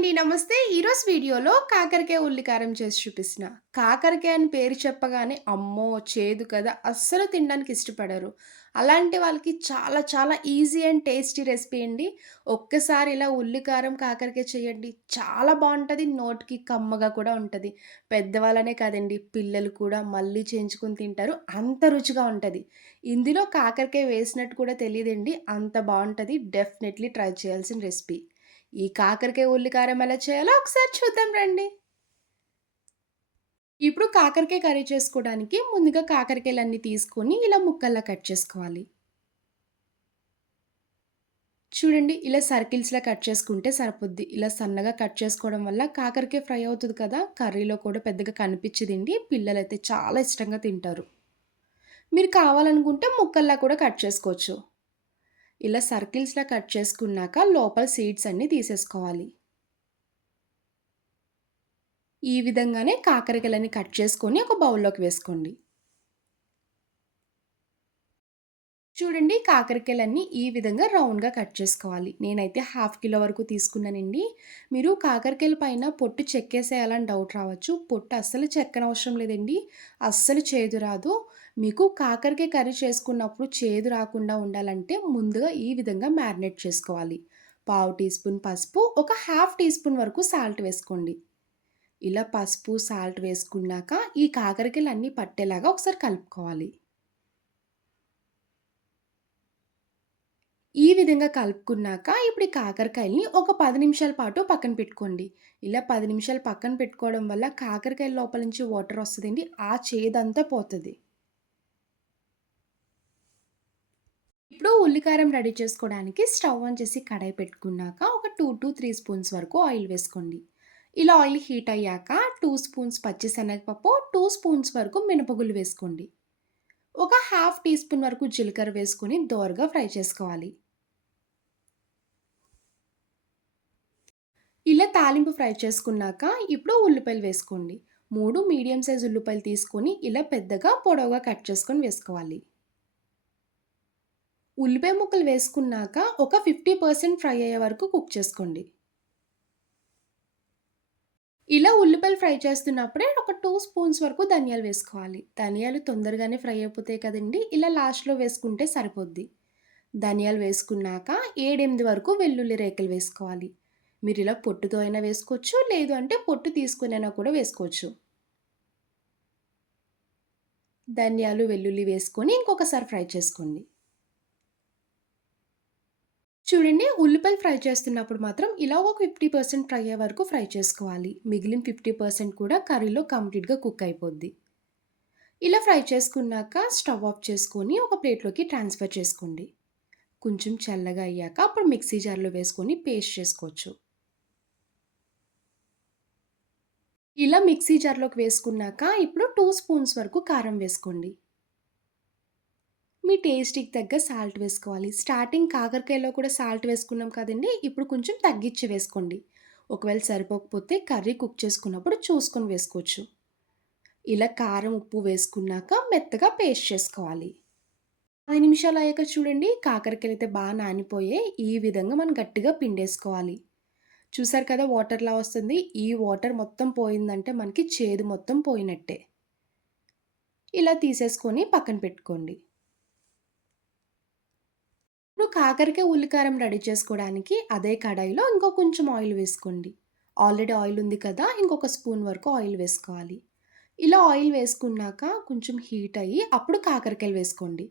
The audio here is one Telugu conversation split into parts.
అండి. నమస్తే. ఈరోజు వీడియోలో కాకరకాయ ఉల్లికారం చేసి చూపిస్తున్నా. కాకరకాయ అని పేరు చెప్పగానే అమ్మో! చేదు కదా! అస్సలు తినడానికి ఇష్టపడరు. అలాంటి వాళ్ళకి చాలా చాలా ఈజీ అండ్ టేస్టీ రెసిపీ అండి. ఒక్కసారి ఇలా ఉల్లికారం, కాకరకాయ చేయండి. చాలా బావుంటది. నోటికి కమ్మగా కూడా ఉంటది. పెద్దవాళ్ళనే కాదండి, పిల్లలు కూడా మళ్ళీ చేయించుకొని తింటారు. అంత రుచిగా ఉంటది. ఇందులో కాకరకాయ వేసినట్టు కూడా తెలీదండి. అంత బావుంటది. డెఫినెట్‌లీ ట్రై చేయాల్సిన రెసిపీ. ఈ కాకరకాయ ఉల్లికారం ఎలా చేయాలో ఒకసారి చూద్దాం రండి. ఇప్పుడు కాకరకాయ కర్రీ చేసుకోవడానికి ముందుగా కాకరకాయలన్నీ తీసుకొని ఇలా ముక్కల్లా కట్ చేసుకోవాలి. చూడండి, ఇలా సర్కిల్స్‌లా కట్ చేసుకుంటే సరిపోద్ది. ఇలా సన్నగా కట్ చేసుకోవడం వల్ల కాకరకాయ ఫ్రై అవుతది కదా! కర్రీలో కూడా పెద్దగా కనిపించదండి. పిల్లలైతే చాలా ఇష్టంగా తింటారు. మీరు కావాలనుకుంటే ముక్కల్లా కూడా కట్ చేసుకోవచ్చు. ఇలా సర్కిల్స్‌లా కట్ చేసుకున్నాక లోపల సీడ్స్ అన్నీ తీసేసుకోవాలి. ఈ విధంగానే కాకరకాయలన్నీ కట్ చేసుకొని ఒక బౌల్‌లోకి వేసుకోండి. చూడండి, కాకరకాయలన్నీ ఈ విధంగా రౌండ్‌గా కట్ చేసుకోవాలి. నేనైతే హాఫ్ కిలో వరకు తీసుకున్నానండి. మీరు కాకరకాయల పైన పొట్టు చెక్కేసేయాలని డౌట్ రావచ్చు. పొట్టు అస్సలు చెక్కనవసరం లేదండి. అస్సలు చేదు రాదు. మీకు కాకరకాయ కర్రీ చేసుకున్నప్పుడు చేదు రాకుండా ఉండాలంటే ముందుగా ఈ విధంగా మ్యారినేట్ చేసుకోవాలి. పావు టీ స్పూన్ పసుపు, ఒక హాఫ్ టీ స్పూన్ వరకు సాల్ట్ వేసుకోండి. ఇలా పసుపు, సాల్ట్ వేసుకున్నాక ఈ కాకరకాయలన్నీ పట్టేలాగా ఒకసారి కలుపుకోవాలి. ఈ విధంగా కలుపుకున్నాక ఇప్పుడు ఈ కాకరకాయలని ఒక 10 నిమిషాల పాటు పక్కన పెట్టుకోండి. ఇలా 10 నిమిషాలు పక్కన పెట్టుకోవడం వల్ల కాకరకాయ లోపల నుంచి వాటర్ వస్తదండి. ఆ చేదంతా పోతది. ఇప్పుడు ఉల్లికారం రెడీ చేసుకోవడానికి స్టవ్ ఆన్ చేసి కడాయి పెట్టుకున్నాక ఒక 2-3 స్పూన్స్ వరకు ఆయిల్ వేసుకోండి. ఇలా ఆయిల్ హీట్ అయ్యాక 2 స్పూన్స్ పచ్చిశనగపప్పు, 2 స్పూన్స్ వరకు మినపగుళ్ళు వేసుకోండి. ఒక హాఫ్ టీ స్పూన్ వరకు జీలకర్ర వేసుకొని దోరగా ఫ్రై చేసుకోవాలి. ఇలా తాలింపు ఫ్రై చేసుకున్నాక ఇప్పుడు ఉల్లిపాయలు వేసుకోండి. 3 మీడియం సైజ్ ఉల్లిపాయలు తీసుకొని ఇలా పెద్దగా పొడవుగా కట్ చేసుకొని వేసుకోవాలి. ఉల్లిపాయ ముక్కలు వేసుకున్నాక ఒక 50% ఫ్రై అయ్యే వరకు కుక్ చేసుకోండి. ఇలా ఉల్లిపాయలు ఫ్రై చేస్తున్నప్పుడే ఒక 2 స్పూన్స్ వరకు ధనియాలు వేసుకోవాలి. ధనియాలు తొందరగానే ఫ్రై అయిపోతాయి కదండీ! ఇలా లాస్ట్‌లో వేసుకుంటే సరిపోద్ది. ధనియాలు వేసుకున్నాక 7, 8 వరకు వెల్లుల్లి రేకులు వేసుకోవాలి. మీరిలా పొట్టుతో అయినా వేసుకోవచ్చు. లేదు అంటే పొట్టు తీసుకొనైనా కూడా వేసుకోవచ్చు. ధనియాలు, వెల్లుల్లి వేసుకొని ఇంకొకసారి ఫ్రై చేసుకోండి. చూడండి, ఉల్లిపాయలు ఫ్రై చేస్తున్నప్పుడు మాత్రం ఇలా ఒక 50% ఫ్రై అయ్యే వరకు ఫ్రై చేసుకోవాలి. మిగిలిన 50% కూడా కర్రీలో కంప్లీట్‌గా కుక్ అయిపోద్ది. ఇలా ఫ్రై చేసుకున్నాక స్టవ్ ఆఫ్ చేసుకొని ఒక ప్లేట్‌లోకి ట్రాన్స్‌ఫర్ చేసుకోండి. కొంచెం చల్లగా అయ్యాక అప్పుడు మిక్సీ జార్‌లో వేసుకొని పేస్ట్ చేసుకోవచ్చు. ఇలా మిక్సీ జార్‌లోకి వేసుకున్నాక ఇప్పుడు 2 స్పూన్స్ వరకు కారం వేసుకోండి. మీ టేస్ట్‌కి తగ్గ సాల్ట్ వేసుకోవాలి. స్టార్టింగ్ కాకరకాయలో కూడా సాల్ట్ వేసుకున్నాం కదండీ! ఇప్పుడు కొంచెం తగ్గించి వేసుకోండి. ఒకవేళ సరిపోకపోతే కర్రీ కుక్ చేసుకున్నప్పుడు చూసుకొని వేసుకోవచ్చు. ఇలా కారం, ఉప్పు వేసుకున్నాక మెత్తగా పేస్ట్ చేసుకోవాలి. 10 నిమిషాలు అయ్యాక చూడండి, కాకరకాయలైతే బాగా నానిపోయాయి. ఈ విధంగా మనం గట్టిగా పిండేసుకోవాలి. చూసారు కదా వాటర్‌లా వస్తుంది. ఈ వాటర్ మొత్తం పోయిందంటే మనకి చేదు మొత్తం పోయినట్టే. ఇలా తీసేసుకొని పక్కన పెట్టుకోండి. ఇప్పుడు కాకరకాయ ఉల్లికారం రెడీ చేసుకోవడానికి అదే కడాయిలో ఇంకో కొంచెం ఆయిల్ వేసుకోండి. ఆల్రెడీ ఆయిల్ ఉంది కదా! ఇంకొక స్పూన్ వరకు ఆయిల్ వేసుకోవాలి. ఇలా ఆయిల్ వేసుకున్నాక కొంచెం హీట్ అయ్యి అప్పుడు కాకరకాయలు వేసుకోండి.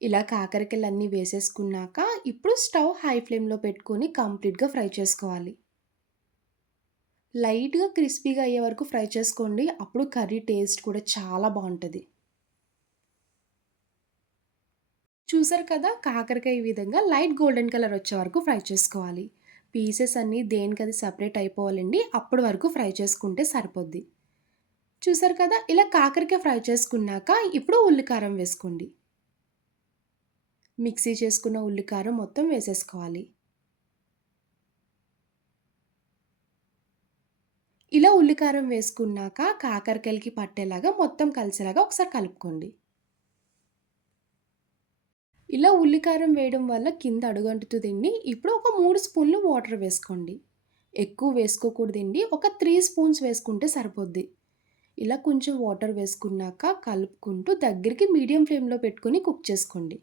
ఇలా కాకరకాయలన్నీ వేసేసుకున్నాక ఇప్పుడు స్టవ్ హై ఫ్లేమ్‌లో పెట్టుకొని కంప్లీట్‌గా ఫ్రై చేసుకోవాలి. లైట్‌గా క్రిస్పీగా అయ్యే వరకు ఫ్రై చేసుకోండి. అప్పుడు కర్రీ టేస్ట్ కూడా చాలా బావుంటది. చూసారు కదా! కాకరకాయ ఈ విధంగా లైట్ గోల్డెన్ కలర్ వచ్చే వరకు ఫ్రై చేసుకోవాలి. పీసెస్ అన్నీ దేనికది సెపరేట్ అయిపోవాలండి. అప్పటి వరకు ఫ్రై చేసుకుంటే సరిపోద్ది. చూసారు కదా! ఇలా కాకరకాయ ఫ్రై చేసుకున్నాక ఇప్పుడు ఉల్లికారం వేసుకోండి. మిక్సీ చేసుకున్న ఉల్లికారం మొత్తం వేసేసుకోవాలి. ఇలా ఉల్లికారం వేసుకున్నాక కాకరకాయలకి పట్టేలాగా మొత్తం కలిసేలాగా ఒకసారి కలుపుకోండి. ఇలా ఉల్లికారం వేయడం వల్ల కింద అడుగంటుతుందండి. ఇప్పుడు ఒక 3 స్పూన్లు వాటర్ వేసుకోండి. ఎక్కువ వేసుకోకూడదండి. ఒక 3 స్పూన్స్ వేసుకుంటే సరిపోద్ది. ఇలా కొంచెం వాటర్ వేసుకున్నాక కలుపుకుంటూ దగ్గరికి మీడియం ఫ్లేమ్‌లో పెట్టుకొని కుక్ చేసుకోండి.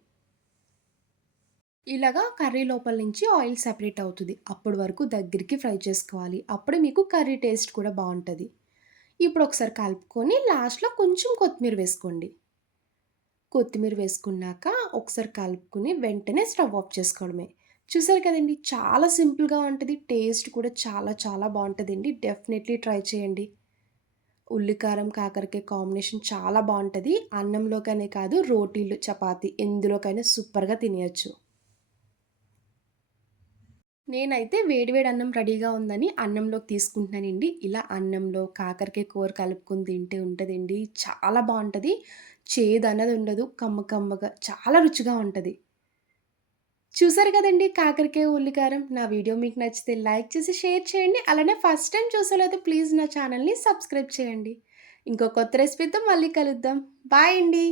ఇలాగా కర్రీ లోపల నుంచి ఆయిల్ సెపరేట్ అవుతది. అప్పటి వరకు దగ్గరికి ఫ్రై చేసుకోవాలి. అప్పుడే మీకు కర్రీ టేస్ట్ కూడా బావుంటది. ఇప్పుడు ఒకసారి కలుపుకొని లాస్ట్‌లో కొంచెం కొత్తిమీర వేసుకోండి. కొత్తిమీర వేసుకున్నాక ఒకసారి కలుపుకొని వెంటనే స్టవ్ ఆఫ్ చేసుకోవడమే. చూసారు కదండీ! చాలా సింపుల్‌గా ఉంటది. టేస్ట్ కూడా చాలా చాలా బావుంటదండి. డెఫినైట్‌లీ ట్రై చేయండి. ఉల్లి కారం, కాకరకాయ కాంబినేషన్ చాలా బావుంటది. అన్నంలోకనే కాదు రోటీలు, చపాతీ ఎందులోకైనా సూపర్‌గా తినేయొచ్చు. నేనైతే వేడి వేడి అన్నం రెడీగా ఉందని అన్నంలోకి తీసుకుంటున్నానండి. ఇలా అన్నంలో కాకరకాయ కూర కలుపుకొని తింటే ఉంటదండి. చాలా బావుంటది. చేదనేది ఉండదు. కమ్మ కమ్మగా చాలా రుచిగా ఉంటది. చూసారు కదండీ! కాకరకాయ, ఉల్లికారం. నా వీడియో మీకు నచ్చితే లైక్ చేసి, షేర్ చేయండి. అలానే ఫస్ట్ టైమ్ చూసేవాళ్ళైతే ప్లీజ్ నా ఛానెల్‌ని సబ్స్క్రైబ్ చేయండి. ఇంకో కొత్త రెసిపీతో మళ్ళీ కలుద్దాం. బాయ్ అండి.